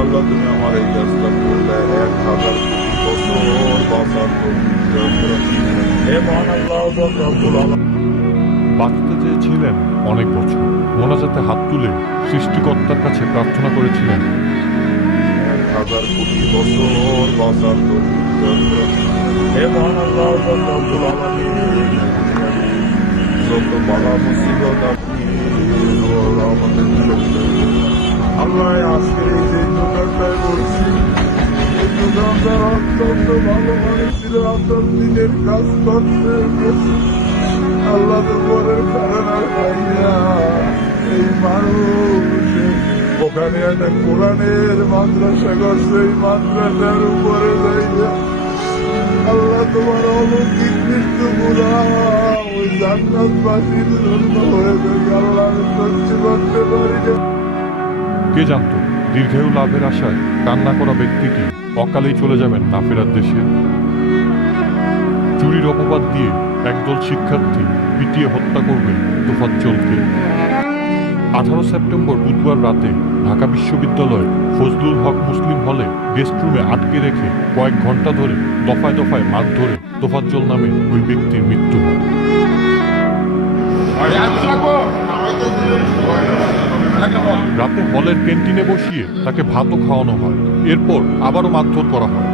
আল্লাহ তুমি আমার এই কাজটা করলে 1000 কোটি বছর বাঁচার হে মহান আল্লাহ রব্বুল আলামিন। বাঁচতে চেয়েছিলেন অনেক বছর, মোনাজাতে হাত তুলে সৃষ্টিকর্তার কাছে প্রার্থনা করেছিলেন 1000 কোটি বছর বাঁচার হে মহান আল্লাহ রব্বুল আলামিন। যত বালা মুসিবত আপনি আমাদের আল্লাহ আজকের এই যে দোকানটায় বলছি এই দোকানদার অত্যন্ত ভালো মানুষ ছিল, আপনার দিনের কাজ করতে আল্লাহ তো পরের কারণ আর ভাইয়া এই মানুষ ওখানে একটা কোরআনের মাদ্রাসা করছে, এই মাদ্রাসার উপরে যাইয়া আল্লাহ তোমার অলৌকিক মৃত্যু গুলা ওই জান্নাতবাসীর জন্য হয়ে যায়। আল্লাহ আমি সহ্য করতে পারি না। কে জানত দীর্ঘায়ু লাভের আশায় কান্না করা ব্যক্তিটি অকালেই চলে যাবেন না ফেরার দেশে। চুরির অপবাদ দিয়ে একদল শিক্ষার্থী পিটিয়ে হত্যা করবে তোফাজ্জলকে। 18 সেপ্টেম্বর বুধবার রাতে ঢাকা বিশ্ববিদ্যালয় ফজলুল হক মুসলিম হলে গেস্ট রুমে আটকে রেখে কয়েক ঘন্টা ধরে দফায় দফায় মার ধরে তোফাজ্জল নামে ওই ব্যক্তির মৃত্যু হয়। রাতে হলের ক্যান্টিনে বসিয়ে তাকে ভাতও খাওয়ানো হয়। এরপর আবারও মারধর করা হয়।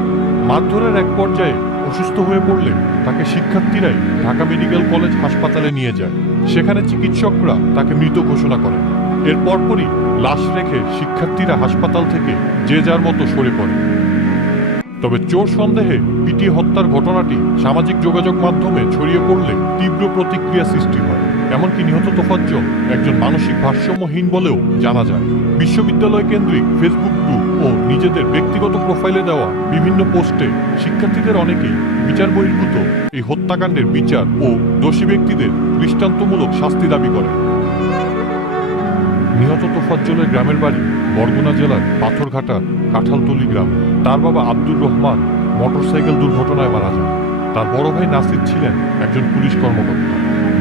মারধরের এক পর্যায়ে অসুস্থ হয়ে পড়লে তাকে শিক্ষার্থীরাই ঢাকা মেডিকেল কলেজ হাসপাতালে নিয়ে যায়। সেখানে চিকিৎসকরা তাকে মৃত ঘোষণা করেন। এর পরপরই লাশ রেখে শিক্ষার্থীরা হাসপাতাল থেকে যে যার মতো সরে পড়ে। তবে চোর সন্দেহে পিটিয়ে হত্যার ঘটনাটি সামাজিক যোগাযোগ মাধ্যমে ছড়িয়ে পড়লে তীব্র প্রতিক্রিয়া সৃষ্টি হয়। এমনকি নিহত তোফাজ্জল একজন মানসিক ভারসাম্যহীন বলেও জানা যায়। বিশ্ববিদ্যালয় কেন্দ্রিক ফেসবুক গ্রুপ ও নিজেদের ব্যক্তিগত প্রোফাইলে দেওয়া বিভিন্ন পোস্টে শিক্ষার্থীদের অনেকেই বিচার বহির্ভূত এই হত্যাকাণ্ডের বিচার ও দোষী ব্যক্তিদের দৃষ্টান্তমূলক শাস্তি দাবি করে। নিহত তোফাজ্জলের গ্রামের বাড়ি বরগুনা জেলার পাথরঘাটার কাঁঠালতলী গ্রাম। তার বাবা আব্দুর রহমান মোটরসাইকেল দুর্ঘটনায় মারা যান। তার বড় ভাই নাসির ছিলেন একজন পুলিশ কর্মকর্তা।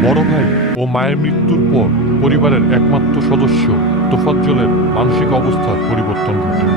বড় ভাই ও মায়ের মৃত্যুর পর পরিবারের একমাত্র সদস্য তোফাজ্জলের মানসিক অবস্থার পরিবর্তন ঘটে।